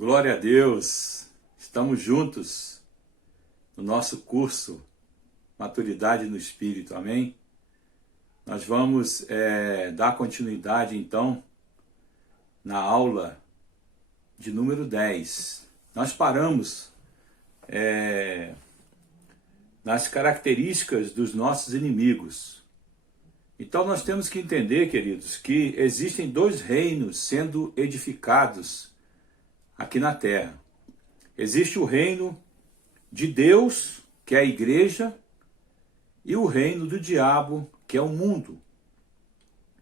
Glória a Deus! Estamos juntos no nosso curso Maturidade no Espírito, amém? Nós vamos dar continuidade então na aula de número 10. Nós paramos nas características dos nossos inimigos. Então nós temos que entender, queridos, que existem dois reinos sendo edificados aqui na terra. Existe o reino de Deus, que é a igreja, e o reino do diabo, que é o mundo.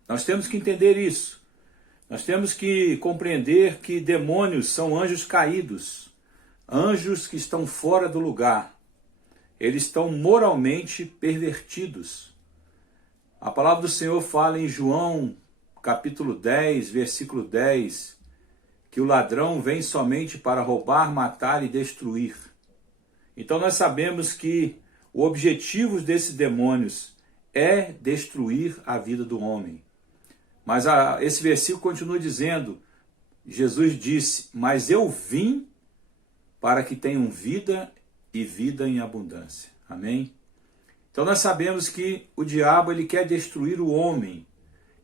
Nós temos que entender isso. Nós temos que compreender que demônios são anjos caídos, anjos que estão fora do lugar. Eles estão moralmente pervertidos. A palavra do Senhor fala em João, capítulo 10, versículo 10, que o ladrão vem somente para roubar, matar e destruir. Então nós sabemos que o objetivo desses demônios é destruir a vida do homem. Mas esse versículo continua dizendo, Jesus disse, mas eu vim para que tenham vida e vida em abundância. Amém? Então nós sabemos que o diabo ele quer destruir o homem.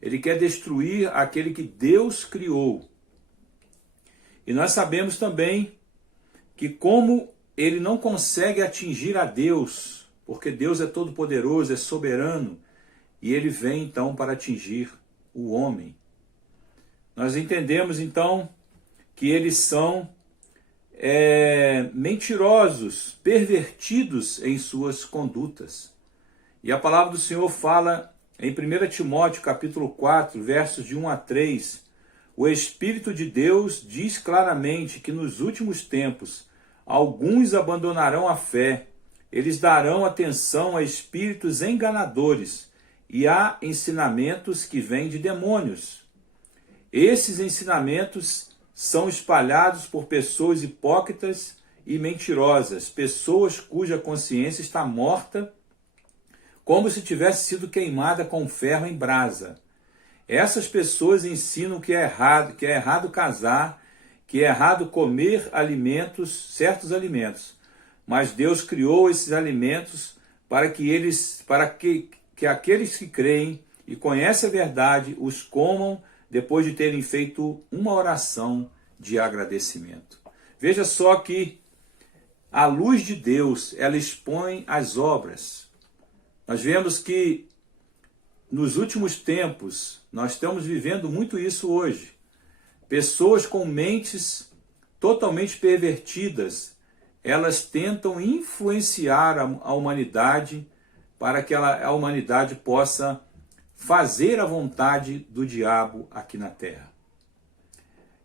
Ele quer destruir aquele que Deus criou. E nós sabemos também que como ele não consegue atingir a Deus, porque Deus é todo-poderoso, é soberano, e ele vem então para atingir o homem. Nós entendemos então que eles são mentirosos, pervertidos em suas condutas. E a palavra do Senhor fala em 1 Timóteo capítulo 4, versos de 1 a 3, o Espírito de Deus diz claramente que nos últimos tempos alguns abandonarão a fé, eles darão atenção a espíritos enganadores e a ensinamentos que vêm de demônios. Esses ensinamentos são espalhados por pessoas hipócritas e mentirosas, pessoas cuja consciência está morta, como se tivesse sido queimada com ferro em brasa. Essas pessoas ensinam que é errado casar, que é errado comer certos alimentos. Mas Deus criou esses alimentos para que aqueles que creem e conhecem a verdade os comam depois de terem feito uma oração de agradecimento. Veja só que a luz de Deus, ela expõe as obras. Nós vemos que nos últimos tempos, nós estamos vivendo muito isso hoje. Pessoas com mentes totalmente pervertidas, elas tentam influenciar a humanidade para que a humanidade possa fazer a vontade do diabo aqui na terra.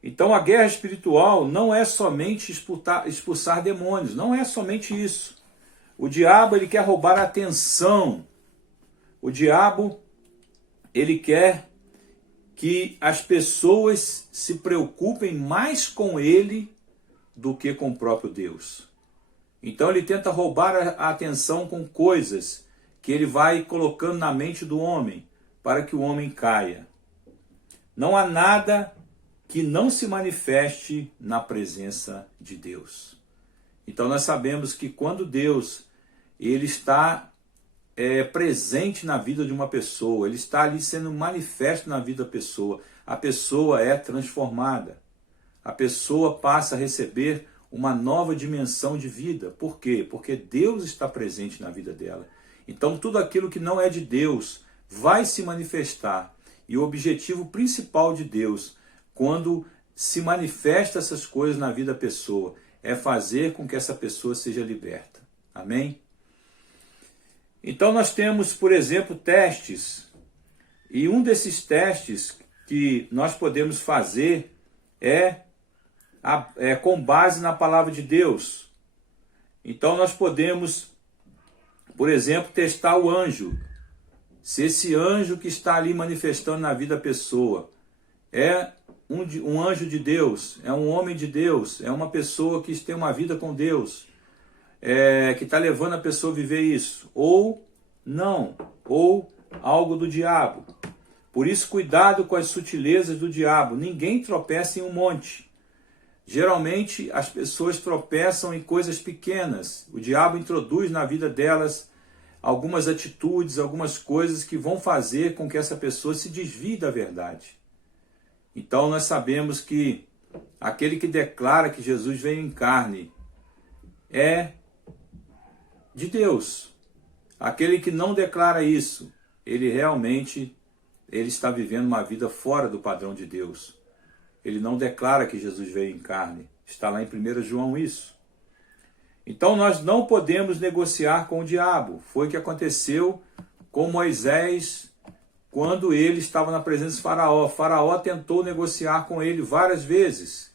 Então a guerra espiritual não é somente expulsar demônios, não é somente isso. O diabo ele quer roubar a atenção. O diabo ele quer que as pessoas se preocupem mais com ele do que com o próprio Deus. Então ele tenta roubar a atenção com coisas que ele vai colocando na mente do homem, para que o homem caia. Não há nada que não se manifeste na presença de Deus. Então nós sabemos que quando Deus ele está presente na vida de uma pessoa, ele está ali sendo manifesto na vida da pessoa, a pessoa é transformada, a pessoa passa a receber uma nova dimensão de vida. Por quê? Porque Deus está presente na vida dela. Então tudo aquilo que não é de Deus vai se manifestar. E o objetivo principal de Deus, quando se manifesta essas coisas na vida da pessoa, é fazer com que essa pessoa seja liberta. Amém? Então nós temos, por exemplo, testes. E um desses testes que nós podemos fazer é com base na palavra de Deus. Então nós podemos, por exemplo, testar o anjo. Se esse anjo que está ali manifestando na vida da pessoa é um anjo de Deus, é um homem de Deus, é uma pessoa que tem uma vida com Deus, que está levando a pessoa a viver isso, ou não, ou algo do diabo. Por isso, cuidado com as sutilezas do diabo. Ninguém tropeça em um monte. Geralmente as pessoas tropeçam em coisas pequenas. O diabo introduz na vida delas algumas atitudes, algumas coisas que vão fazer com que essa pessoa se desvie da verdade. Então nós sabemos que aquele que declara que Jesus veio em carne é de Deus. Aquele que não declara isso, ele está vivendo uma vida fora do padrão de Deus. Ele não declara que Jesus veio em carne. Está lá em 1 João isso. Então nós não podemos negociar com o diabo. Foi o que aconteceu com Moisés quando ele estava na presença de Faraó. Faraó tentou negociar com ele várias vezes,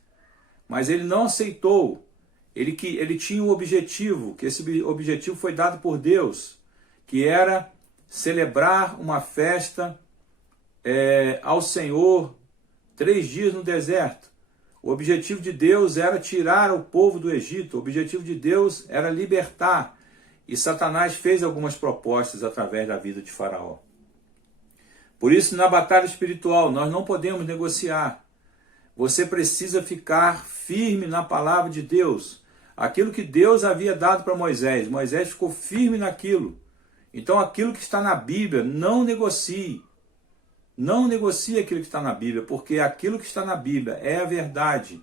mas ele não aceitou. Ele tinha um objetivo, que esse objetivo foi dado por Deus, que era celebrar uma festa ao Senhor 3 dias no deserto. O objetivo de Deus era tirar o povo do Egito, o objetivo de Deus era libertar. E Satanás fez algumas propostas através da vida de Faraó. Por isso, na batalha espiritual, nós não podemos negociar. Você precisa ficar firme na palavra de Deus. Aquilo que Deus havia dado para Moisés, Moisés ficou firme naquilo. Então, aquilo que está na Bíblia, não negocie. Não negocie aquilo que está na Bíblia, porque aquilo que está na Bíblia é a verdade.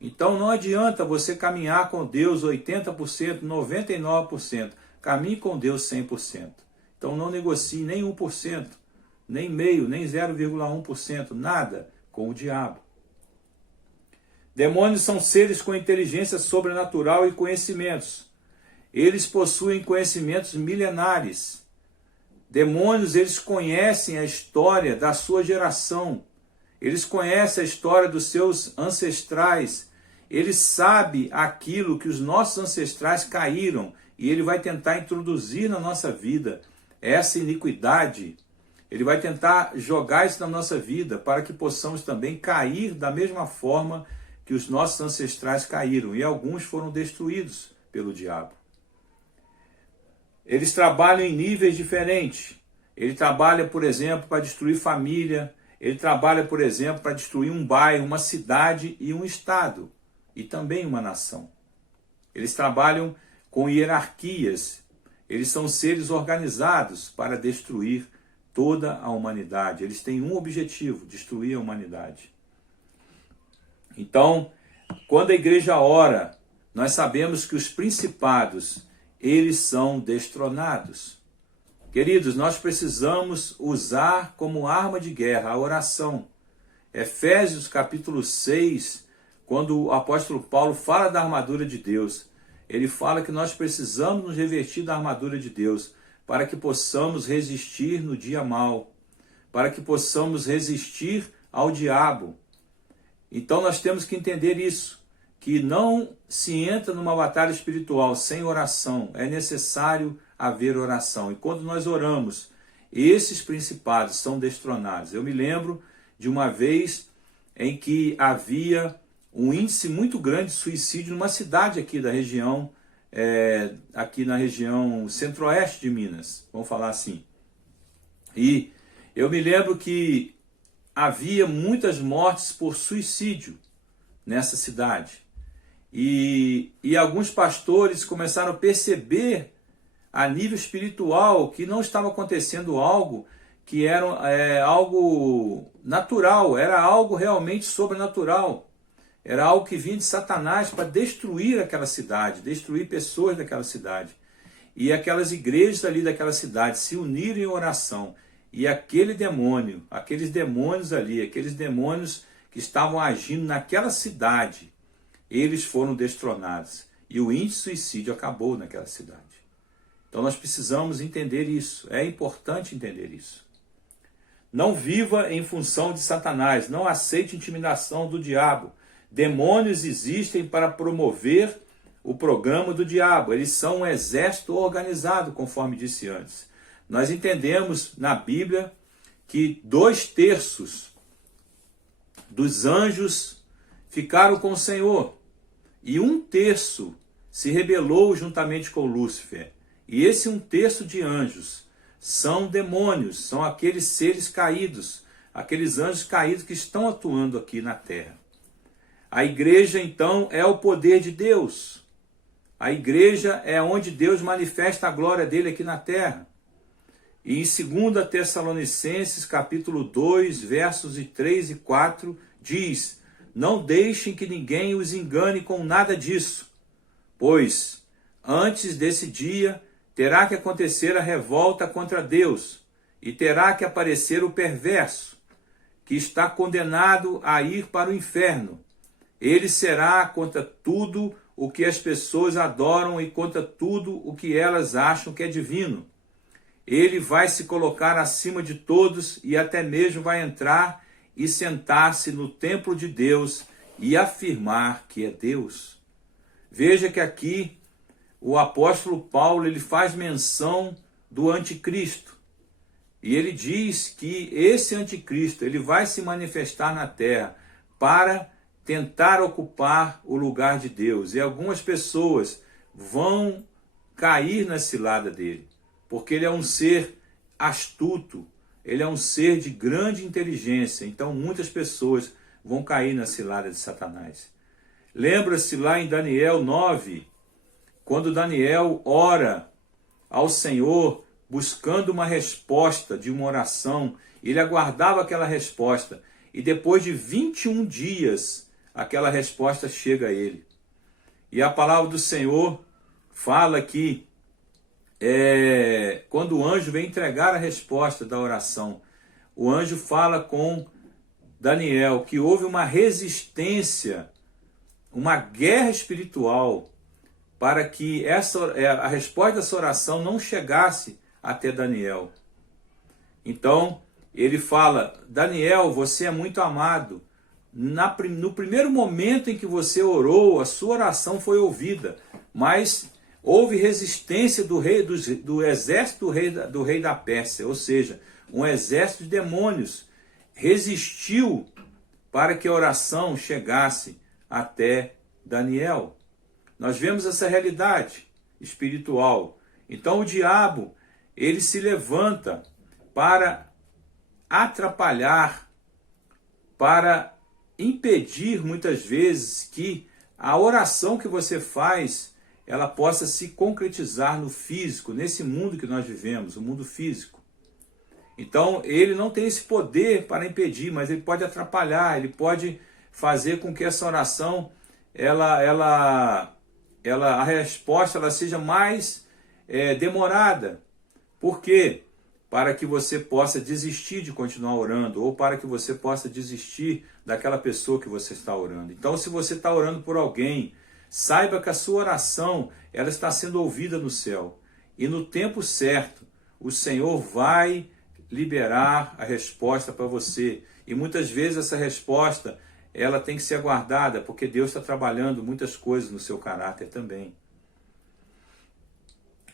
Então não adianta você caminhar com Deus 80%, 99%. Caminhe com Deus 100%. Então não negocie nem 1%, nem meio, nem 0,1%, nada com o diabo. Demônios são seres com inteligência sobrenatural e conhecimentos. Eles possuem conhecimentos milenares. Demônios, eles conhecem a história da sua geração. Eles conhecem a história dos seus ancestrais. Ele sabe aquilo que os nossos ancestrais caíram. E ele vai tentar introduzir na nossa vida essa iniquidade. Ele vai tentar jogar isso na nossa vida para que possamos também cair da mesma forma que os nossos ancestrais caíram. E alguns foram destruídos pelo diabo. Eles trabalham em níveis diferentes. Ele trabalha, por exemplo, para destruir família. Ele trabalha, por exemplo, para destruir um bairro, uma cidade e um estado. E também uma nação. Eles trabalham com hierarquias. Eles são seres organizados para destruir toda a humanidade. Eles têm um objetivo: destruir a humanidade. Então, quando a igreja ora, nós sabemos que os principados, eles são destronados. Queridos, nós precisamos usar como arma de guerra a oração. Efésios capítulo 6, quando o apóstolo Paulo fala da armadura de Deus, ele fala que nós precisamos nos revestir da armadura de Deus para que possamos resistir no dia mau, para que possamos resistir ao diabo. Então nós temos que entender isso, que não se entra numa batalha espiritual sem oração. É necessário haver oração. E quando nós oramos, esses principados são destronados. Eu me lembro de uma vez em que havia um índice muito grande de suicídio numa cidade aqui da região, aqui na região centro-oeste de Minas, vamos falar assim. E eu me lembro que havia muitas mortes por suicídio nessa cidade. E alguns pastores começaram a perceber a nível espiritual que não estava acontecendo algo que era algo natural, era algo realmente sobrenatural. Era algo que vinha de Satanás para destruir aquela cidade, destruir pessoas daquela cidade. E aquelas igrejas ali daquela cidade se uniram em oração. E aquele demônio, aqueles demônios ali, aqueles demônios que estavam agindo naquela cidade, eles foram destronados. E o índice de suicídio acabou naquela cidade. Então nós precisamos entender isso. É importante entender isso. Não viva em função de Satanás. Não aceite intimidação do diabo. Demônios existem para promover o programa do diabo. Eles são um exército organizado, conforme disse antes. Nós entendemos na Bíblia que 2/3 dos anjos ficaram com o Senhor. E 1/3 se rebelou juntamente com Lúcifer. E esse 1/3 de anjos são demônios, são aqueles seres caídos, aqueles anjos caídos que estão atuando aqui na terra. A igreja, então, é o poder de Deus. A igreja é onde Deus manifesta a glória dele aqui na terra. E em 2 Tessalonicenses, capítulo 2, versos 3 e 4, diz: não deixem que ninguém os engane com nada disso, pois antes desse dia terá que acontecer a revolta contra Deus, e terá que aparecer o perverso, que está condenado a ir para o inferno. Ele será contra tudo o que as pessoas adoram e contra tudo o que elas acham que é divino. Ele vai se colocar acima de todos e até mesmo vai entrar e sentar-se no templo de Deus e afirmar que é Deus. Veja que aqui o apóstolo Paulo ele faz menção do anticristo. E ele diz que esse anticristo ele vai se manifestar na terra para tentar ocupar o lugar de Deus. E algumas pessoas vão cair na cilada dele, porque ele é um ser astuto, ele é um ser de grande inteligência. Então muitas pessoas vão cair na cilada de Satanás. Lembra-se lá em Daniel 9, quando Daniel ora ao Senhor buscando uma resposta de uma oração, ele aguardava aquela resposta, e depois de 21 dias, aquela resposta chega a ele. E a palavra do Senhor fala que quando o anjo vem entregar a resposta da oração, o anjo fala com Daniel que houve uma resistência, uma guerra espiritual, para que a resposta dessa oração não chegasse até Daniel. Então, ele fala: Daniel, você é muito amado. No primeiro momento em que você orou, a sua oração foi ouvida, mas houve resistência do exército do rei da Pérsia, ou seja, um exército de demônios resistiu para que a oração chegasse até Daniel. Nós vemos essa realidade espiritual. Então o diabo, ele se levanta para atrapalhar, para impedir muitas vezes que a oração que você faz, ela possa se concretizar no físico, nesse mundo que nós vivemos, o mundo físico. Então ele não tem esse poder para impedir, mas ele pode atrapalhar, ele pode fazer com que essa oração, a resposta ela seja mais demorada. Por quê? Para que você possa desistir de continuar orando, ou para que você possa desistir daquela pessoa que você está orando. Então, se você está orando por alguém, saiba que a sua oração ela está sendo ouvida no céu. E no tempo certo, o Senhor vai liberar a resposta para você. E muitas vezes essa resposta ela tem que ser aguardada, porque Deus está trabalhando muitas coisas no seu caráter também.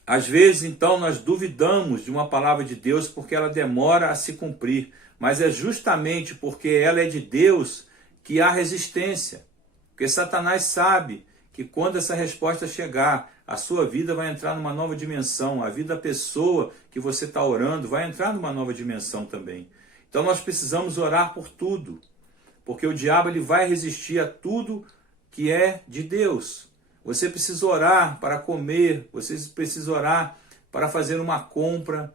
Às vezes, então, nós duvidamos de uma palavra de Deus porque ela demora a se cumprir. Mas é justamente porque ela é de Deus que há resistência. Porque Satanás sabe que quando essa resposta chegar, a sua vida vai entrar numa nova dimensão. A vida da pessoa que você está orando vai entrar numa nova dimensão também. Então nós precisamos orar por tudo. Porque o diabo ele vai resistir a tudo que é de Deus. Você precisa orar para comer, você precisa orar para fazer uma compra.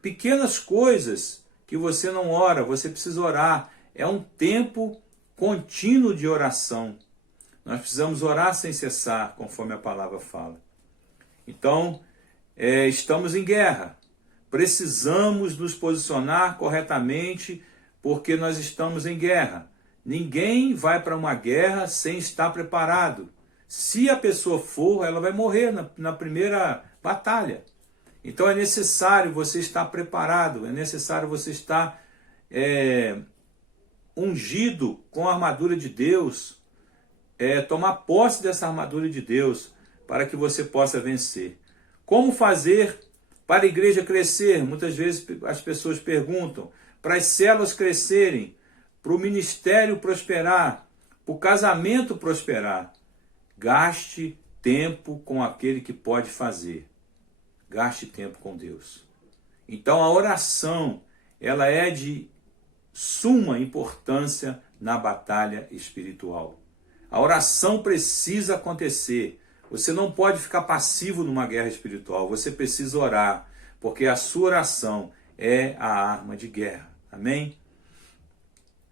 Pequenas coisas que você não ora, você precisa orar. É um tempo contínuo de oração. Nós precisamos orar sem cessar, conforme a palavra fala. Então, estamos em guerra. Precisamos nos posicionar corretamente, porque nós estamos em guerra. Ninguém vai para uma guerra sem estar preparado. Se a pessoa for, ela vai morrer na primeira batalha. Então é necessário você estar preparado, é necessário você estar ungido com a armadura de Deus, tomar posse dessa armadura de Deus, para que você possa vencer. Como fazer para a igreja crescer? Muitas vezes as pessoas perguntam. Para as células crescerem, para o ministério prosperar, para o casamento prosperar. Gaste tempo com aquele que pode fazer. Gaste tempo com Deus. Então a oração, ela é de suma importância na batalha espiritual. A oração precisa acontecer. Você não pode ficar passivo numa guerra espiritual. Você precisa orar, porque a sua oração é a arma de guerra. Amém?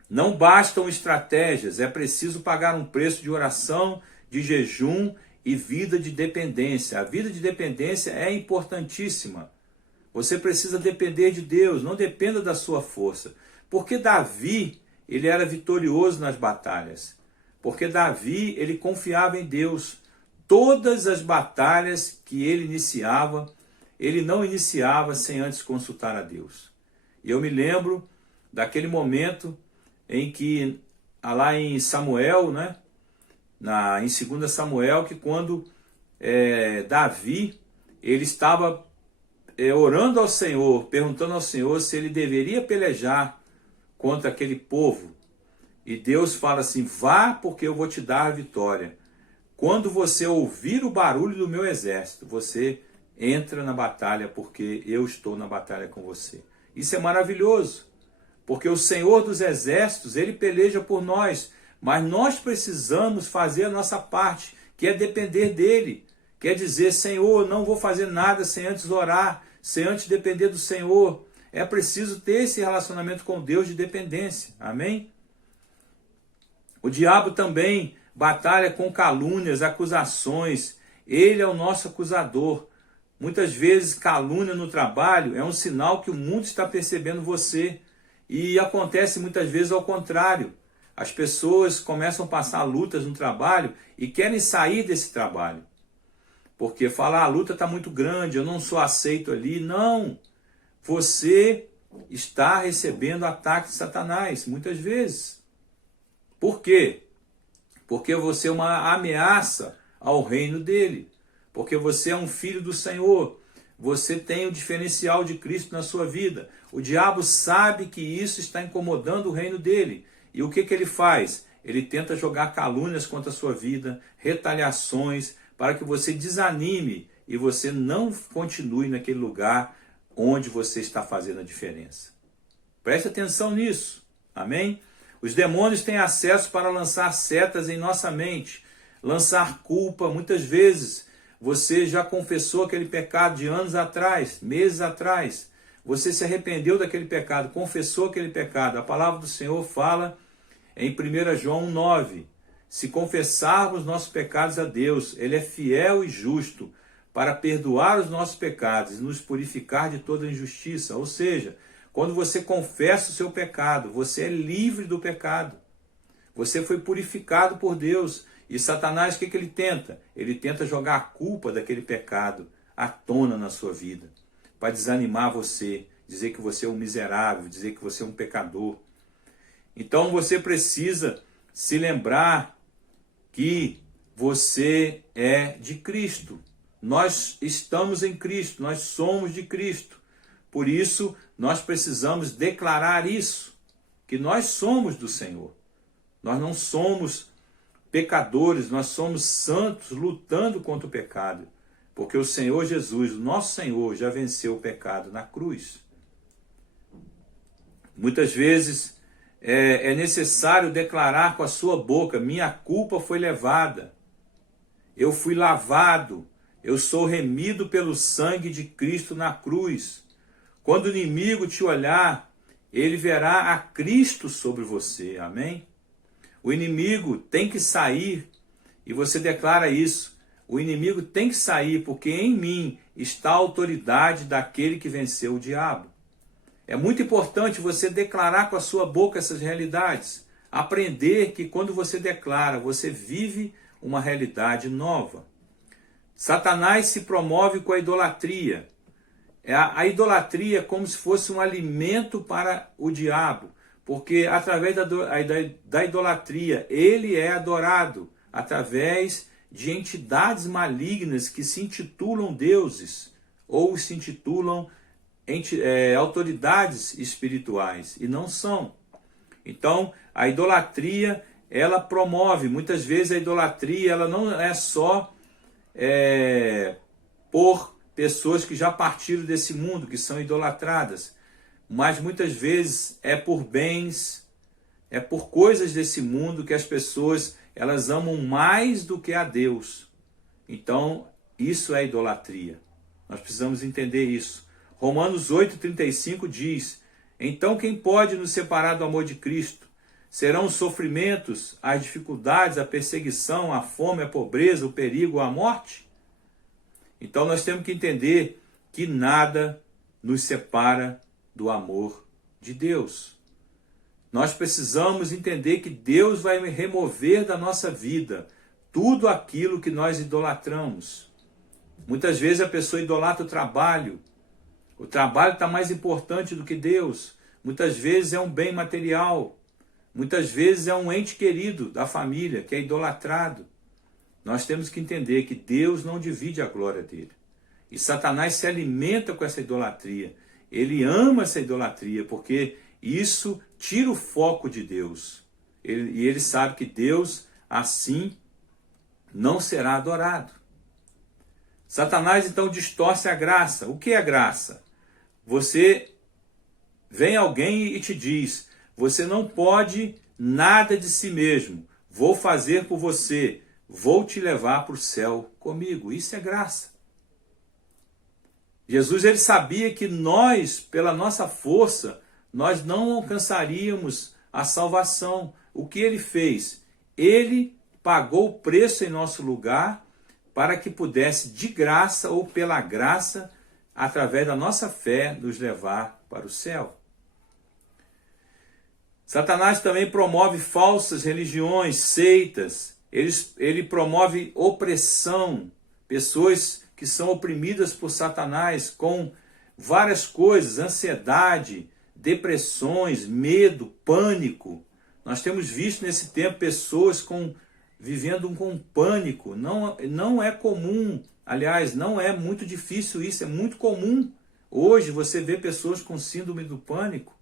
Não bastam estratégias, é preciso pagar um preço de oração, de jejum e vida de dependência. A vida de dependência é importantíssima. Você precisa depender de Deus, não dependa da sua força. Porque Davi, ele era vitorioso nas batalhas. Porque Davi, ele confiava em Deus. Todas as batalhas que ele iniciava, ele não iniciava sem antes consultar a Deus. E eu me lembro daquele momento em que, lá em Samuel, né? Em 2 Samuel, que quando Davi, ele estava orando ao Senhor, perguntando ao Senhor se ele deveria pelejar contra aquele povo. E Deus fala assim, vá porque eu vou te dar a vitória. Quando você ouvir o barulho do meu exército, você entra na batalha porque eu estou na batalha com você. Isso é maravilhoso, porque o Senhor dos exércitos, ele peleja por nós, mas nós precisamos fazer a nossa parte, que é depender dele. Quer dizer, Senhor, não vou fazer nada sem antes orar, sem antes depender do Senhor. É preciso ter esse relacionamento com Deus de dependência. Amém? O diabo também batalha com calúnias, acusações. Ele é o nosso acusador. Muitas vezes calúnia no trabalho é um sinal que o mundo está percebendo você. E acontece muitas vezes ao contrário. As pessoas começam a passar lutas no trabalho e querem sair desse trabalho. Porque falar, a luta está muito grande, eu não sou aceito ali. Não, você está recebendo ataque de Satanás, muitas vezes. Por quê? Porque você é uma ameaça ao reino dele. Porque você é um filho do Senhor. Você tem o diferencial de Cristo na sua vida. O diabo sabe que isso está incomodando o reino dele. E o que ele faz? Ele tenta jogar calúnias contra a sua vida, retaliações, para que você desanime e você não continue naquele lugar onde você está fazendo a diferença. Preste atenção nisso. Amém? Os demônios têm acesso para lançar setas em nossa mente, lançar culpa. Muitas vezes você já confessou aquele pecado de anos atrás, meses atrás. Você se arrependeu daquele pecado, confessou aquele pecado. A palavra do Senhor fala em 1 João 9. Se confessarmos nossos pecados a Deus, Ele é fiel e justo para perdoar os nossos pecados e nos purificar de toda injustiça. Ou seja, quando você confessa o seu pecado, você é livre do pecado. Você foi purificado por Deus. E Satanás, o que ele tenta? Ele tenta jogar a culpa daquele pecado à tona na sua vida, para desanimar você, dizer que você é um miserável, dizer que você é um pecador. Então você precisa se lembrar que você é de Cristo. Nós estamos em Cristo, nós somos de Cristo. Por isso, nós precisamos declarar isso, que nós somos do Senhor. Nós não somos pecadores, nós somos santos lutando contra o pecado. Porque o Senhor Jesus, o nosso Senhor, já venceu o pecado na cruz. Muitas vezes é necessário declarar com a sua boca, minha culpa foi levada, eu fui lavado, eu sou remido pelo sangue de Cristo na cruz. Quando o inimigo te olhar, ele verá a Cristo sobre você, amém? O inimigo tem que sair, e você declara isso, o inimigo tem que sair, porque em mim está a autoridade daquele que venceu o diabo. É muito importante você declarar com a sua boca essas realidades. Aprender que quando você declara, você vive uma realidade nova. Satanás se promove com a idolatria. A idolatria é como se fosse um alimento para o diabo. Porque através da idolatria, ele é adorado. Através de entidades malignas que se intitulam deuses. Ou se intitulam autoridades espirituais, e não são. Então, a idolatria, ela promove, muitas vezes a idolatria, ela não é só por pessoas que já partiram desse mundo, que são idolatradas, mas muitas vezes é por bens, é por coisas desse mundo que as pessoas elas amam mais do que a Deus. Então, isso é idolatria. Nós precisamos entender isso. Romanos 8,35 diz: então quem pode nos separar do amor de Cristo? Serão os sofrimentos, as dificuldades, a perseguição, a fome, a pobreza, o perigo, a morte? Então nós temos que entender que nada nos separa do amor de Deus. Nós precisamos entender que Deus vai remover da nossa vida tudo aquilo que nós idolatramos. Muitas vezes a pessoa idolatra o trabalho. O trabalho está mais importante do que Deus. Muitas vezes é um bem material. Muitas vezes é um ente querido da família que é idolatrado. Nós temos que entender que Deus não divide a glória dele. E Satanás se alimenta com essa idolatria. Ele ama essa idolatria porque isso tira o foco de Deus. E ele sabe que Deus assim não será adorado. Satanás então distorce a graça. O que é graça? Vem alguém e te diz: você não pode nada de si mesmo. Vou fazer por você. Vou te levar para o céu comigo. Isso é graça. Jesus ele sabia que nós, pela nossa força, nós não alcançaríamos a salvação. O que ele fez? Ele pagou o preço em nosso lugar para que pudesse de graça ou pela graça, através da nossa fé, nos levar para o céu. Satanás também promove falsas religiões, seitas. Ele promove opressão, pessoas que são oprimidas por Satanás com várias coisas, ansiedade, depressões, medo, pânico. Nós temos visto nesse tempo pessoas vivendo com pânico. Não é comum, aliás, não é muito difícil isso, é muito comum. Hoje você vê pessoas com síndrome do pânico,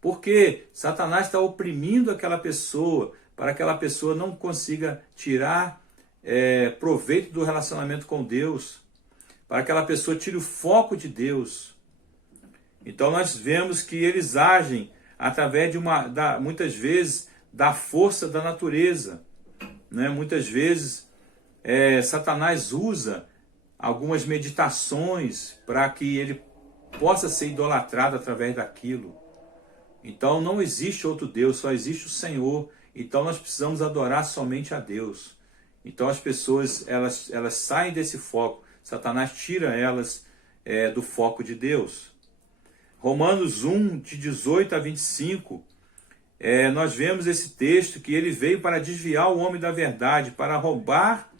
porque Satanás está oprimindo aquela pessoa, para que aquela pessoa não consiga tirar proveito do relacionamento com Deus, para que aquela pessoa tire o foco de Deus. Então nós vemos que eles agem através muitas vezes, da força da natureza. Né? Muitas vezes Satanás usa algumas meditações para que ele possa ser idolatrado através daquilo. Então não existe outro Deus, só existe o Senhor. Então nós precisamos adorar somente a Deus. Então as pessoas elas saem desse foco. Satanás tira elas do foco de Deus. Romanos 1, de 18 a 25, nós vemos esse texto que ele veio para desviar o homem da verdade, para roubar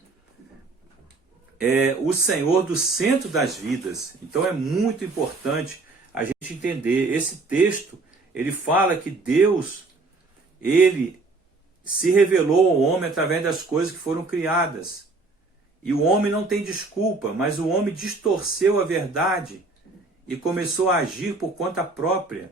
o Senhor do centro das vidas. Então é muito importante a gente entender. Esse texto, ele fala que Deus, ele se revelou ao homem através das coisas que foram criadas. E o homem não tem desculpa, mas o homem distorceu a verdade e começou a agir por conta própria.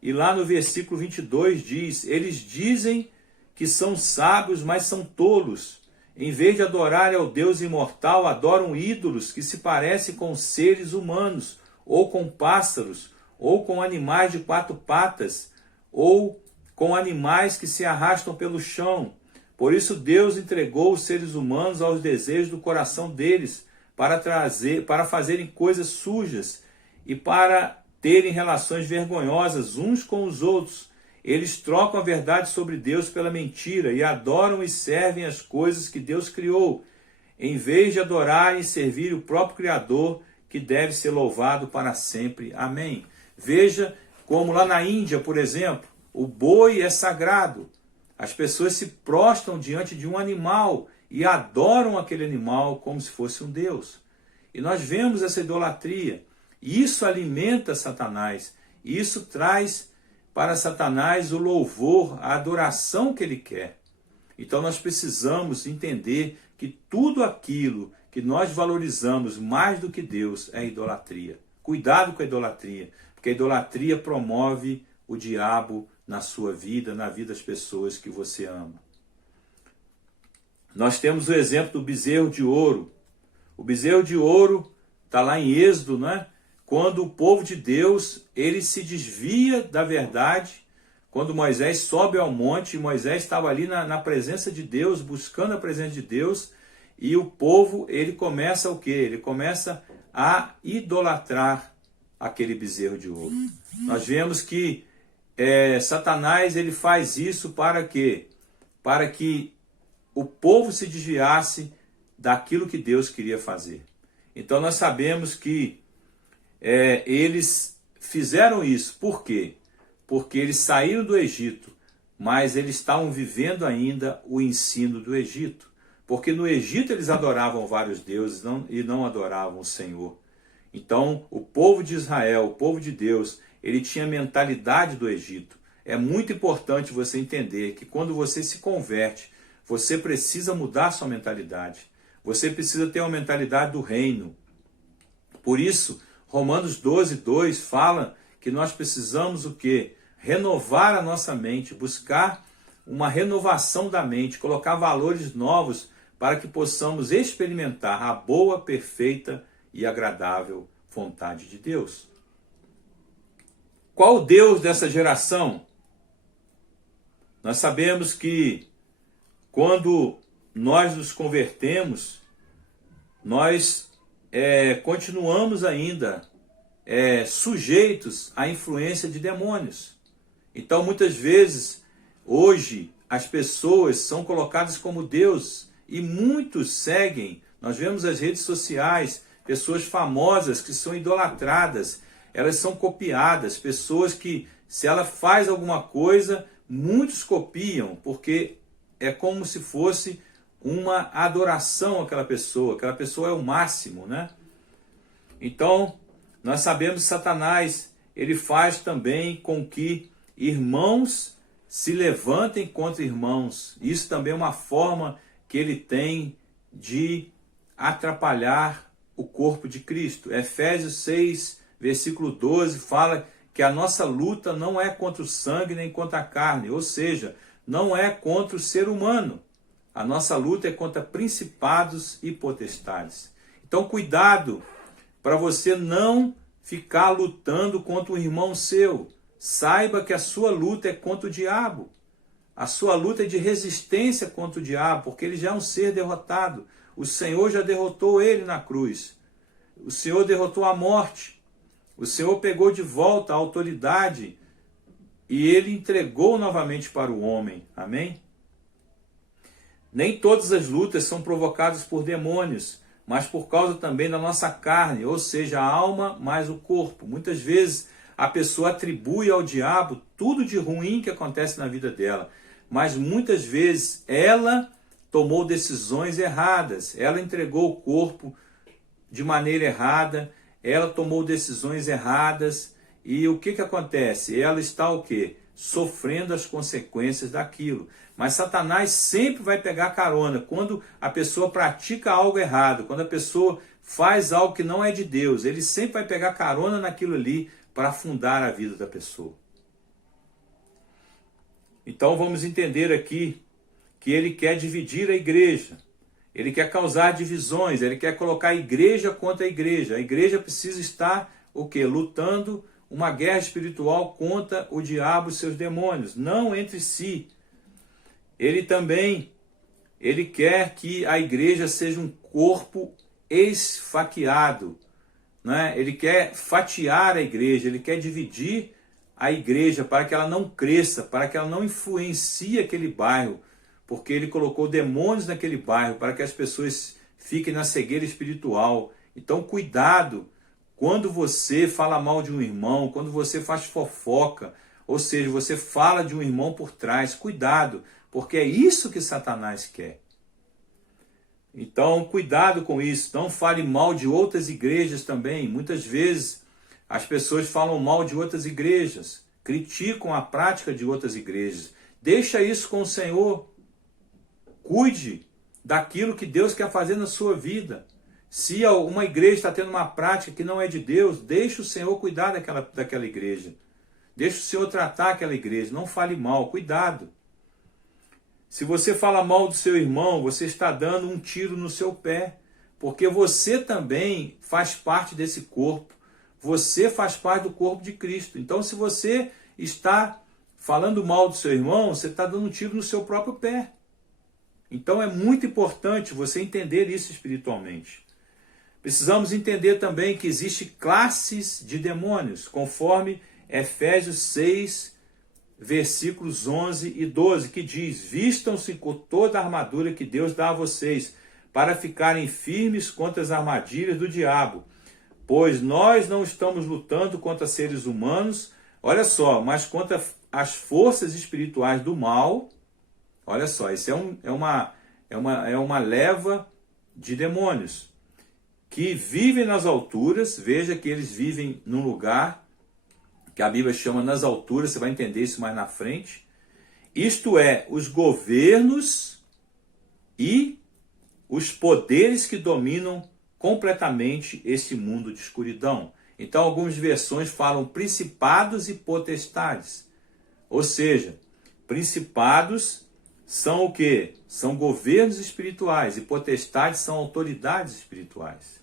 E lá no versículo 22 diz: eles dizem que são sábios, mas são tolos. Em vez de adorarem ao Deus imortal, adoram ídolos que se parecem com seres humanos, ou com pássaros, ou com animais de 4 patas, ou com animais que se arrastam pelo chão. Por isso Deus entregou os seres humanos aos desejos do coração deles, para fazerem coisas sujas e para terem relações vergonhosas uns com os outros. Eles trocam a verdade sobre Deus pela mentira e adoram e servem as coisas que Deus criou, em vez de adorar e servir o próprio Criador, que deve ser louvado para sempre. Amém. Veja como lá na Índia, por exemplo, o boi é sagrado. As pessoas se prostram diante de um animal e adoram aquele animal como se fosse um Deus. E nós vemos essa idolatria. Isso alimenta Satanás. Isso traz para Satanás o louvor, a adoração que ele quer. Então nós precisamos entender que tudo aquilo que nós valorizamos mais do que Deus é idolatria. Cuidado com a idolatria, porque a idolatria promove o diabo na sua vida, na vida das pessoas que você ama. Nós temos o exemplo do bezerro de ouro. O bezerro de ouro está lá em Êxodo, né? Quando o povo de Deus ele se desvia da verdade, quando Moisés sobe ao monte, e Moisés estava ali na presença de Deus, buscando a presença de Deus, e o povo, ele começa o quê? Ele começa a idolatrar aquele bezerro de ouro. Nós vemos que Satanás, ele faz isso para quê? Para que o povo se desviasse daquilo que Deus queria fazer. Então nós sabemos que eles fizeram isso. Por quê? Porque eles saíram do Egito, mas eles estavam vivendo ainda o ensino do Egito. Porque no Egito eles adoravam vários deuses e não adoravam o Senhor. Então o povo de Israel, o povo de Deus, ele tinha a mentalidade do Egito. É muito importante você entender que quando você se converte, você precisa mudar sua mentalidade. Você precisa ter uma mentalidade do reino. Por isso, Romanos 12:2 fala que nós precisamos o quê? Renovar a nossa mente, buscar uma renovação da mente, colocar valores novos para que possamos experimentar a boa, perfeita e agradável vontade de Deus. Qual o Deus dessa geração? Nós sabemos que quando nós nos convertemos, nós continuamos ainda sujeitos à influência de demônios. Então, muitas vezes, hoje, as pessoas são colocadas como Deus e muitos seguem. Nós vemos as redes sociais, pessoas famosas que são idolatradas, elas são copiadas, pessoas que, se ela faz alguma coisa, muitos copiam, porque é como se fosse uma adoração àquela pessoa é o máximo, né? Então, nós sabemos que Satanás, ele faz também com que irmãos se levantem contra irmãos. Isso também é uma forma que ele tem de atrapalhar o corpo de Cristo. Efésios 6, versículo 12, fala que a nossa luta não é contra o sangue nem contra a carne, ou seja, não é contra o ser humano. A nossa luta é contra principados e potestades. Então, cuidado para você não ficar lutando contra um irmão seu. Saiba que a sua luta é contra o diabo. A sua luta é de resistência contra o diabo, porque ele já é um ser derrotado. O Senhor já derrotou ele na cruz. O Senhor derrotou a morte. O Senhor pegou de volta a autoridade e ele entregou novamente para o homem. Amém? Nem todas as lutas são provocadas por demônios, mas por causa também da nossa carne, ou seja, a alma mais o corpo. Muitas vezes a pessoa atribui ao diabo tudo de ruim que acontece na vida dela, mas muitas vezes ela tomou decisões erradas, ela entregou o corpo de maneira errada, ela tomou decisões erradas, e o que acontece? Ela está o quê? Sofrendo as consequências daquilo. Mas Satanás sempre vai pegar carona quando a pessoa pratica algo errado, quando a pessoa faz algo que não é de Deus, ele sempre vai pegar carona naquilo ali para afundar a vida da pessoa. Então vamos entender aqui que ele quer dividir a igreja, ele quer causar divisões, ele quer colocar a igreja contra a igreja. A igreja precisa estar o quê? Lutando uma guerra espiritual contra o diabo e seus demônios, não entre si. Ele quer que a igreja seja um corpo esfaqueado, né? Ele quer fatiar a igreja, ele quer dividir a igreja para que ela não cresça, para que ela não influencie aquele bairro, porque ele colocou demônios naquele bairro para que as pessoas fiquem na cegueira espiritual. Então cuidado quando você fala mal de um irmão, quando você faz fofoca, ou seja, você fala de um irmão por trás, cuidado, porque é isso que Satanás quer. Então, cuidado com isso. Não fale mal de outras igrejas também. Muitas vezes as pessoas falam mal de outras igrejas, criticam a prática de outras igrejas. Deixa isso com o Senhor. Cuide daquilo que Deus quer fazer na sua vida. Se uma igreja está tendo uma prática que não é de Deus, deixa o Senhor cuidar daquela igreja. Deixa o Senhor tratar aquela igreja. Não fale mal. Cuidado. Se você fala mal do seu irmão, você está dando um tiro no seu pé, porque você também faz parte desse corpo. Você faz parte do corpo de Cristo. Então, se você está falando mal do seu irmão, você está dando um tiro no seu próprio pé. Então é muito importante você entender isso espiritualmente. Precisamos entender também que existem classes de demônios, conforme Efésios 6, versículos 11 e 12, que diz: vistam-se com toda a armadura que Deus dá a vocês, para ficarem firmes contra as armadilhas do diabo. Pois nós não estamos lutando contra seres humanos, olha só, mas contra as forças espirituais do mal. Olha só, isso é uma leva de demônios que vivem nas alturas. Veja que eles vivem num lugar que a Bíblia chama nas alturas, você vai entender isso mais na frente. Isto é, os governos e os poderes que dominam completamente esse mundo de escuridão. Então, algumas versões falam principados e potestades. Ou seja, principados são o quê? São governos espirituais, e potestades são autoridades espirituais.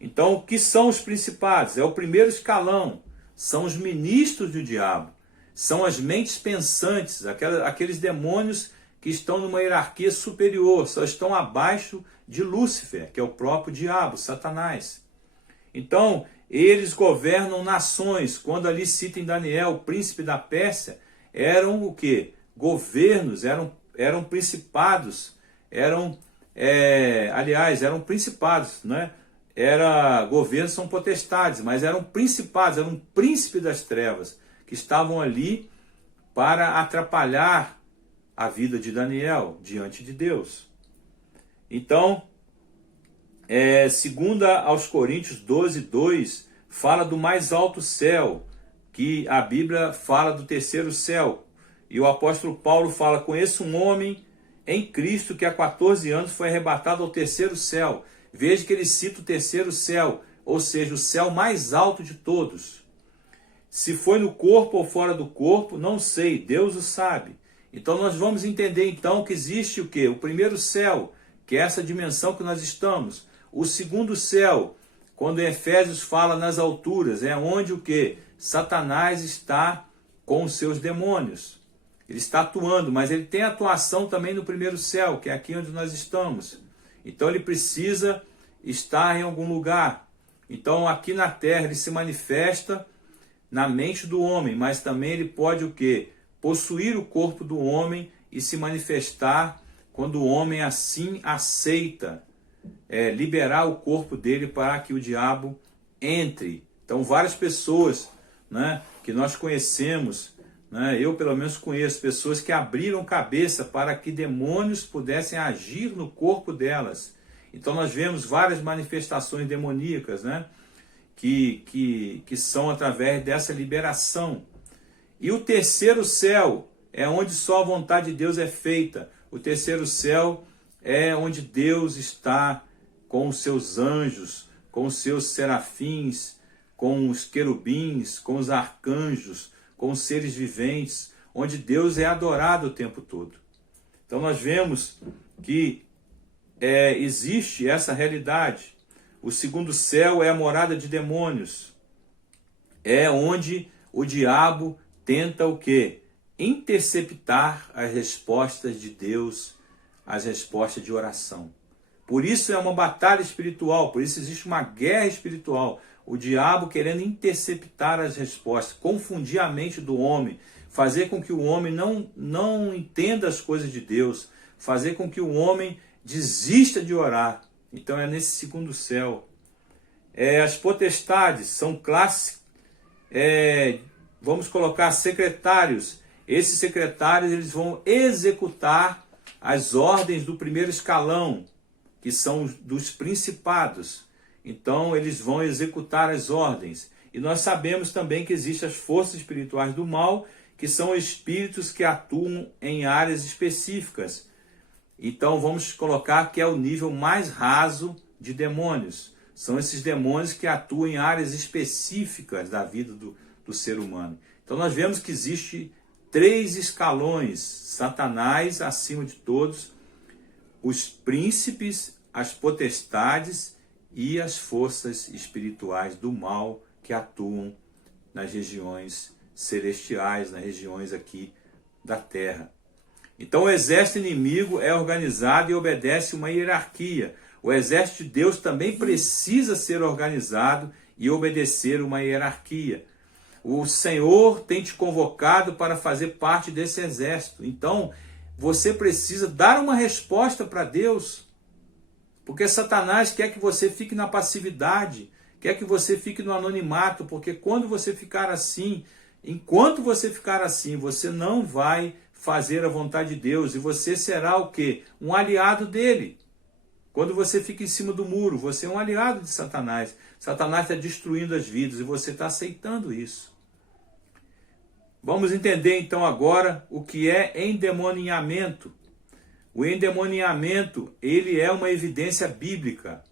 Então, o que são os principados? É o primeiro escalão, são os ministros do diabo, são as mentes pensantes, aqueles demônios que estão numa hierarquia superior, só estão abaixo de Lúcifer, que é o próprio diabo, Satanás. Então, eles governam nações. Quando ali cita em Daniel, o príncipe da Pérsia, eram o quê? Governos, eram principados, eram principados, né? Governos são potestades, mas eram principados, eram um príncipe das trevas, que estavam ali para atrapalhar a vida de Daniel diante de Deus. Então, segunda aos Coríntios 12, 2, fala do mais alto céu, que a Bíblia fala do terceiro céu. E o apóstolo Paulo fala: conheço um homem em Cristo que há 14 anos foi arrebatado ao terceiro céu. Veja que ele cita o terceiro céu, ou seja, o céu mais alto de todos. Se foi no corpo ou fora do corpo, não sei, Deus o sabe. Então nós vamos entender então que existe o quê? O primeiro céu, que é essa dimensão que nós estamos. O segundo céu, quando Efésios fala nas alturas, é onde o quê? Satanás está com os seus demônios. Ele está atuando, mas ele tem atuação também no primeiro céu, que é aqui onde nós estamos. Então ele precisa estar em algum lugar. Então aqui na terra ele se manifesta na mente do homem, mas também ele pode o quê? Possuir o corpo do homem e se manifestar quando o homem assim aceita, liberar o corpo dele para que o diabo entre. Então várias pessoas, né, que nós conhecemos, né, eu pelo menos conheço pessoas que abriram cabeça para que demônios pudessem agir no corpo delas. Então nós vemos várias manifestações demoníacas, né, que são através dessa liberação. E o terceiro céu é onde só a vontade de Deus é feita. O terceiro céu é onde Deus está com os seus anjos, com os seus serafins, com os querubins, com os arcanjos, com os seres viventes, onde Deus é adorado o tempo todo. Então nós vemos que existe essa realidade. O segundo céu é a morada de demônios. É onde o diabo tenta o quê? Interceptar as respostas de Deus, as respostas de oração. Por isso é uma batalha espiritual, por isso existe uma guerra espiritual. O diabo querendo interceptar as respostas, confundir a mente do homem, fazer com que o homem não entenda as coisas de Deus, fazer com que o homem desista de orar. Então é nesse segundo céu. As potestades são classes, vamos colocar secretários. Esses secretários eles vão executar as ordens do primeiro escalão, que são dos principados. Então eles vão executar as ordens. E nós sabemos também que existem as forças espirituais do mal, que são espíritos que atuam em áreas específicas. Então vamos colocar que é o nível mais raso de demônios. São esses demônios que atuam em áreas específicas da vida do ser humano. Então nós vemos que existe 3 escalões: Satanás acima de todos, os príncipes, as potestades e as forças espirituais do mal que atuam nas regiões celestiais, nas regiões aqui da terra. Então o exército inimigo é organizado e obedece uma hierarquia. O exército de Deus também precisa ser organizado e obedecer uma hierarquia. O Senhor tem te convocado para fazer parte desse exército. Então, você precisa dar uma resposta para Deus. Porque Satanás quer que você fique na passividade, quer que você fique no anonimato, porque quando você ficar assim, enquanto você ficar assim, você não vai fazer a vontade de Deus e você será o quê? Um aliado dele. Quando você fica em cima do muro, você é um aliado de Satanás. Satanás está destruindo as vidas e você está aceitando isso. Vamos entender então agora o que é endemoniamento. O endemoniamento, ele é uma evidência bíblica.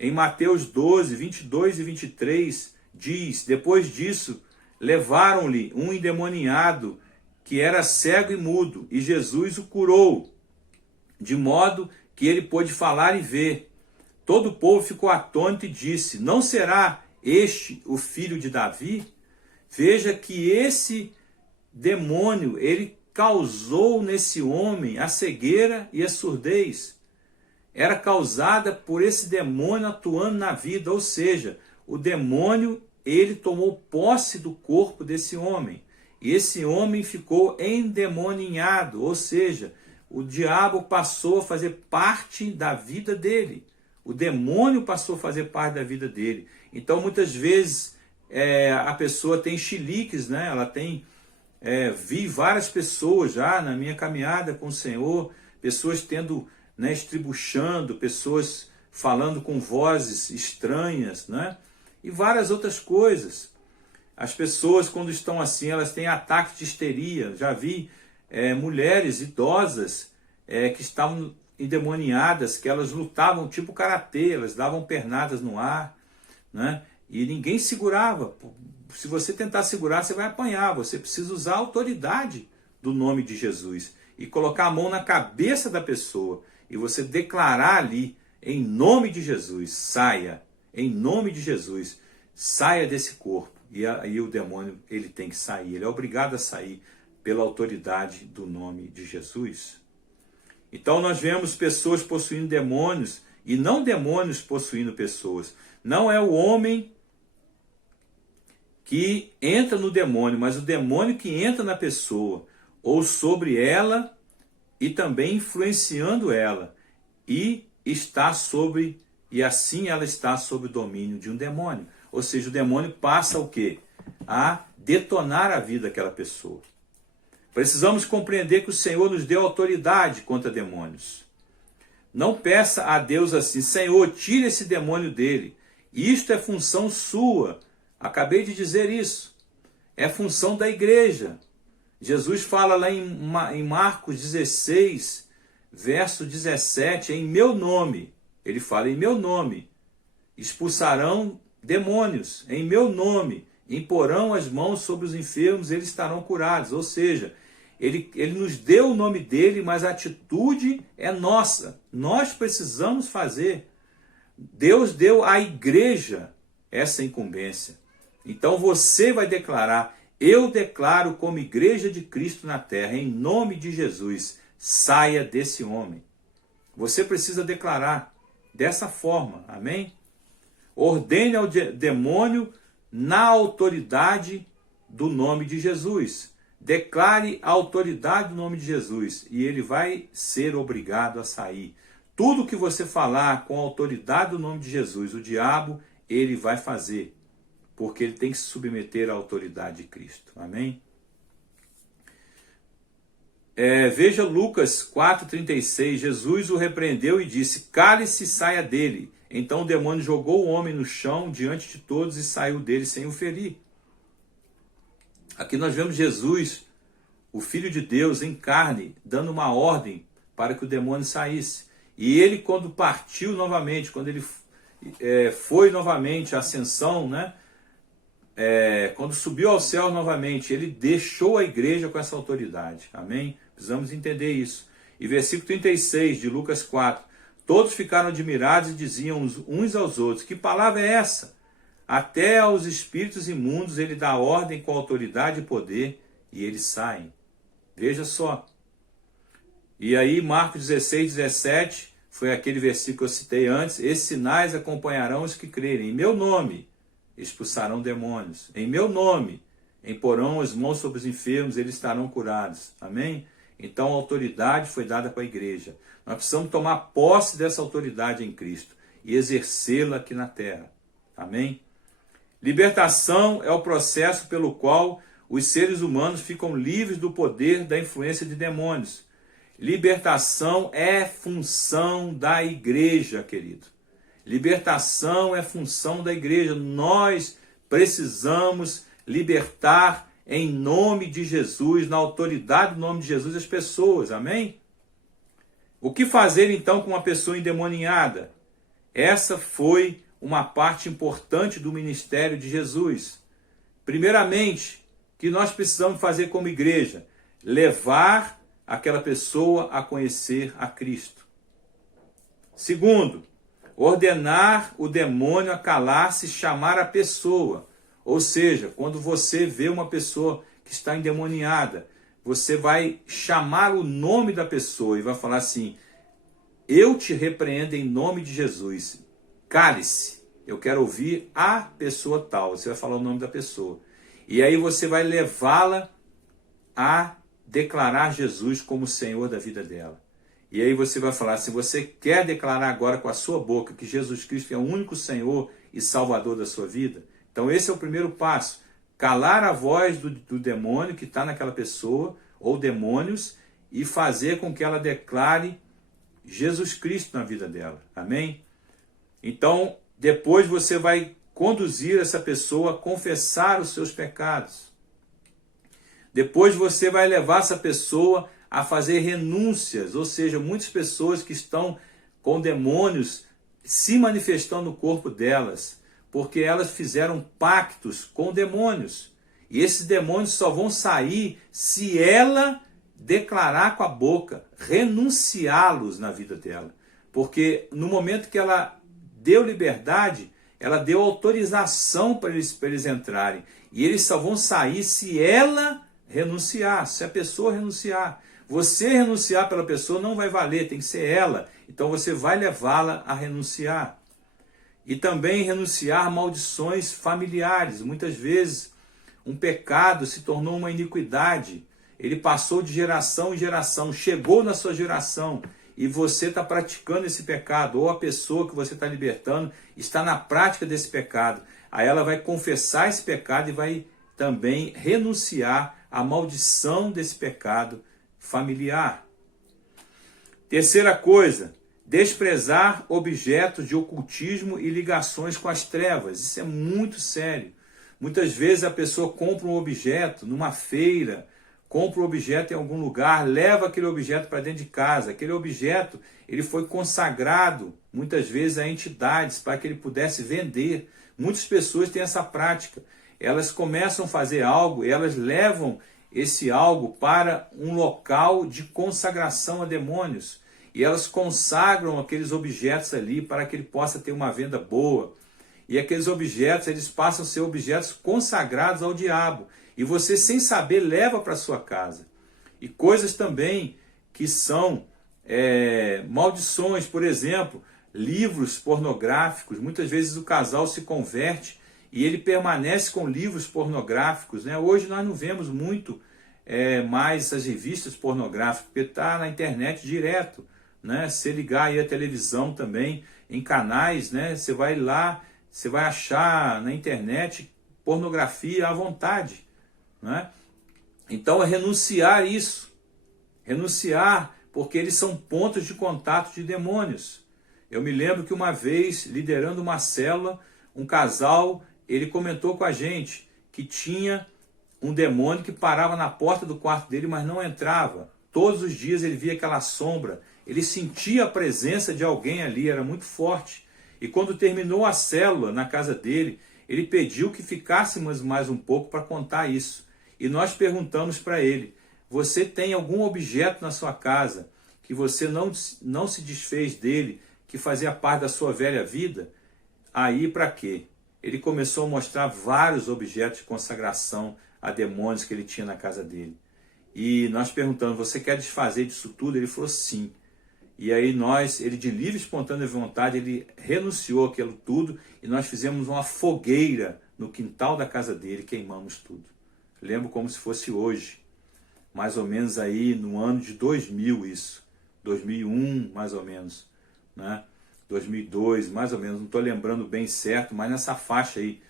Em Mateus 12, 22 e 23, diz: depois disso, levaram-lhe um endemoniado que era cego e mudo, e Jesus o curou, de modo que ele pôde falar e ver. Todo o povo ficou atônito e disse: não será este o filho de Davi? Veja que esse demônio, ele causou nesse homem a cegueira e a surdez. Era causada por esse demônio atuando na vida, ou seja, o demônio, ele tomou posse do corpo desse homem. E esse homem ficou endemoniado, ou seja, o diabo passou a fazer parte da vida dele. O demônio passou a fazer parte da vida dele. Então, muitas vezes, a pessoa tem chiliques, né? Ela tem... vi várias pessoas já na minha caminhada com o Senhor, pessoas tendo, né, estribuchando, pessoas falando com vozes estranhas, né? E várias outras coisas. As pessoas, quando estão assim, elas têm ataques de histeria. Já vi mulheres idosas que estavam endemoniadas, que elas lutavam tipo karatê, elas davam pernadas no ar, né? E ninguém segurava. Se você tentar segurar, você vai apanhar. Você precisa usar a autoridade do nome de Jesus e colocar a mão na cabeça da pessoa e você declarar ali, em nome de Jesus, saia, em nome de Jesus, saia desse corpo. E aí o demônio, ele tem que sair, ele é obrigado a sair pela autoridade do nome de Jesus. Então nós vemos pessoas possuindo demônios e não demônios possuindo pessoas. Não é o homem que entra no demônio, mas o demônio que entra na pessoa, ou sobre ela, e também influenciando ela, e assim ela está sob o domínio de um demônio. Ou seja, o demônio passa o quê? A detonar a vida daquela pessoa. Precisamos compreender que o Senhor nos deu autoridade contra demônios. Não peça a Deus assim: Senhor, tire esse demônio dele. Isto é função sua. Acabei de dizer isso. É função da igreja. Jesus fala lá em Marcos 16, verso 17, em meu nome. Ele fala, em meu nome expulsarão demônios, em meu nome imporão as mãos sobre os enfermos, eles estarão curados. Ou seja, ele nos deu o nome dele, mas a atitude é nossa. Nós precisamos fazer. Deus deu à igreja essa incumbência. Então você vai declarar: eu declaro como igreja de Cristo na terra, em nome de Jesus, saia desse homem. Você precisa declarar dessa forma, amém? Ordene ao demônio na autoridade do nome de Jesus. Declare a autoridade do nome de Jesus e ele vai ser obrigado a sair. Tudo que você falar com a autoridade do nome de Jesus, o diabo, ele vai fazer, porque ele tem que se submeter à autoridade de Cristo. Amém? Veja Lucas 4,36. Jesus o repreendeu e disse: cale-se e saia dele. Então o demônio jogou o homem no chão diante de todos e saiu dele sem o ferir. Aqui nós vemos Jesus, o Filho de Deus em carne, dando uma ordem para que o demônio saísse. E ele, quando partiu novamente, quando ele foi novamente a ascensão, né? Quando subiu ao céu novamente, ele deixou a igreja com essa autoridade. Amém? Precisamos entender isso. E versículo 36 de Lucas 4. Todos ficaram admirados e diziam uns aos outros: que palavra é essa? Até aos espíritos imundos ele dá ordem com autoridade e poder, e eles saem. Veja só. E aí Marcos 16, 17, foi aquele versículo que eu citei antes: esses sinais acompanharão os que crerem. Em meu nome expulsarão demônios. Em meu nome imporão as mãos sobre os enfermos, eles estarão curados. Amém? Então a autoridade foi dada para a igreja. Nós precisamos tomar posse dessa autoridade em Cristo e exercê-la aqui na terra. Amém? Libertação é o processo pelo qual os seres humanos ficam livres do poder da influência de demônios. Libertação é função da igreja, querido. Libertação é função da igreja. Nós precisamos libertar em nome de Jesus, na autoridade do nome de Jesus, as pessoas. Amém? O que fazer então com uma pessoa endemoniada? Essa foi uma parte importante do ministério de Jesus. Primeiramente, o que nós precisamos fazer como igreja? Levar aquela pessoa a conhecer a Cristo. Segundo, ordenar o demônio a calar-se e chamar a pessoa. Ou seja, quando você vê uma pessoa que está endemoniada, você vai chamar o nome da pessoa e vai falar assim: eu te repreendo em nome de Jesus, cale-se, eu quero ouvir a pessoa tal. Você vai falar o nome da pessoa. E aí você vai levá-la a declarar Jesus como Senhor da vida dela. E aí você vai falar, se você quer declarar agora com a sua boca que Jesus Cristo é o único Senhor e Salvador da sua vida, então esse é o primeiro passo. Calar a voz do demônio que está naquela pessoa, ou demônios, e fazer com que ela declare Jesus Cristo na vida dela. Amém? Então, depois você vai conduzir essa pessoa a confessar os seus pecados. Depois você vai levar essa pessoa a fazer renúncias, ou seja, muitas pessoas que estão com demônios se manifestando no corpo delas, porque elas fizeram pactos com demônios. E esses demônios só vão sair se ela declarar com a boca, renunciá-los na vida dela. Porque no momento que ela deu liberdade, ela deu autorização para eles entrarem. E eles só vão sair se ela renunciar, se a pessoa renunciar. Você renunciar pela pessoa não vai valer, tem que ser ela. Então você vai levá-la a renunciar. E também renunciar maldições familiares. Muitas vezes um pecado se tornou uma iniquidade. Ele passou de geração em geração, chegou na sua geração e você está praticando esse pecado, ou a pessoa que você está libertando está na prática desse pecado. Aí ela vai confessar esse pecado e vai também renunciar à maldição desse pecado familiar. Terceira coisa, desprezar objetos de ocultismo e ligações com as trevas. Isso é muito sério. Muitas vezes a pessoa compra um objeto numa feira, compra um objeto em algum lugar, leva aquele objeto para dentro de casa. Aquele objeto ele foi consagrado muitas vezes a entidades para que ele pudesse vender. Muitas pessoas têm essa prática. Elas começam a fazer algo, elas levam esse algo para um local de consagração a demônios. E elas consagram aqueles objetos ali para que ele possa ter uma venda boa. E aqueles objetos, eles passam a ser objetos consagrados ao diabo. E você, sem saber, leva para sua casa. E coisas também que são maldições, por exemplo, livros pornográficos. Muitas vezes o casal se converte e ele permanece com livros pornográficos, né? Hoje nós não vemos muito mais essas revistas pornográficas, porque está na internet direto, né? Se ligar aí a televisão também, em canais, né? Você vai lá, você vai achar na internet pornografia à vontade, né? Então é renunciar isso, renunciar, porque eles são pontos de contato de demônios. Eu me lembro que uma vez, liderando uma célula, um casal, ele comentou com a gente que tinha um demônio que parava na porta do quarto dele, mas não entrava. Todos os dias ele via aquela sombra, ele sentia a presença de alguém ali, era muito forte. E quando terminou a célula na casa dele, ele pediu que ficássemos mais um pouco para contar isso. E nós perguntamos para ele: você tem algum objeto na sua casa que você não se desfez dele, que fazia parte da sua velha vida? Aí para quê? ele começou a mostrar vários objetos de consagração a demônios que ele tinha na casa dele. E nós perguntamos, você quer desfazer disso tudo? Ele falou sim. E aí ele de livre e espontânea vontade, ele renunciou aquilo tudo e nós fizemos uma fogueira no quintal da casa dele e queimamos tudo. Lembro como se fosse hoje, mais ou menos aí no ano de 2000 isso, 2001 mais ou menos, né? 2002 mais ou menos, não estou lembrando bem certo, mas nessa faixa aí,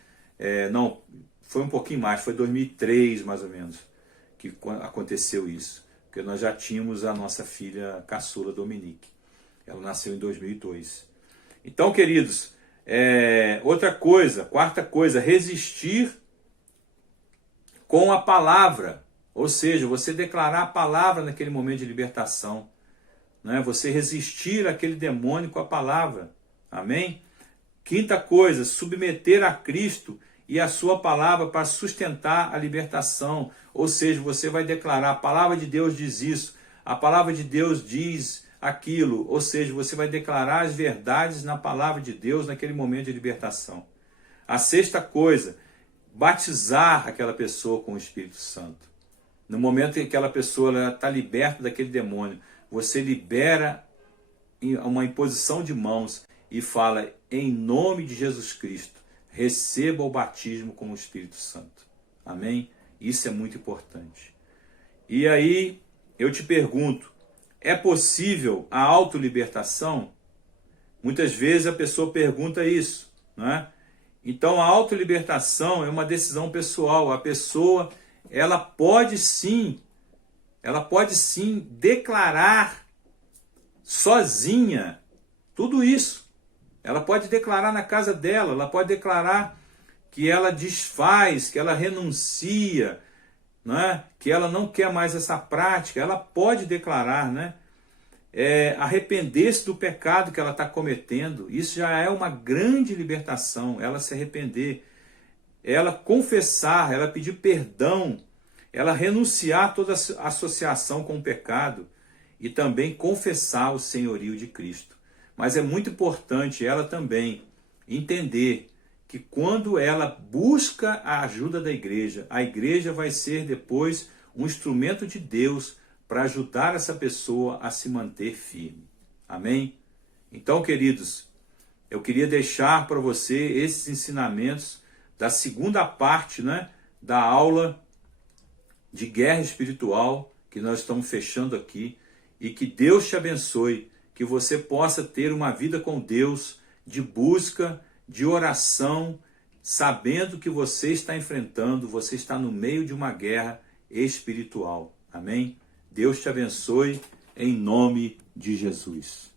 não, foi um pouquinho mais, foi 2003 mais ou menos que aconteceu isso. Porque nós já tínhamos a nossa filha caçula Dominique. Ela nasceu em 2002. Então, queridos, outra coisa, quarta coisa, resistir com a palavra. Ou seja, você declarar a palavra naquele momento de libertação. Né? Você resistir àquele demônio com a palavra. Amém? Quinta coisa, submeter a Cristo e a sua palavra para sustentar a libertação. Ou seja, você vai declarar, a palavra de Deus diz isso, a palavra de Deus diz aquilo. Ou seja, você vai declarar as verdades na palavra de Deus naquele momento de libertação. A sexta coisa, batizar aquela pessoa com o Espírito Santo. No momento em que aquela pessoa está liberta daquele demônio, você libera uma imposição de mãos e fala, em nome de Jesus Cristo, receba o batismo com o Espírito Santo. Amém? Isso é muito importante. E aí, eu te pergunto, é possível a autolibertação? Muitas vezes a pessoa pergunta isso, não é? Então, a autolibertação é uma decisão pessoal. A pessoa, ela pode sim declarar sozinha tudo isso. Ela pode declarar na casa dela, ela pode declarar que ela desfaz, que ela renuncia, né? Que ela não quer mais essa prática. Ela pode declarar, né? Arrepender-se do pecado que ela está cometendo. Isso já é uma grande libertação, ela se arrepender. Ela confessar, ela pedir perdão, ela renunciar a toda associação com o pecado e também confessar o senhorio de Cristo. Mas é muito importante ela também entender que quando ela busca a ajuda da igreja, a igreja vai ser depois um instrumento de Deus para ajudar essa pessoa a se manter firme. Amém? Então, queridos, eu queria deixar para você esses ensinamentos da segunda parte, né, da aula de guerra espiritual que nós estamos fechando aqui, e que Deus te abençoe, que você possa ter uma vida com Deus de busca, de oração, sabendo que você está enfrentando, você está no meio de uma guerra espiritual. Amém? Deus te abençoe em nome de Jesus.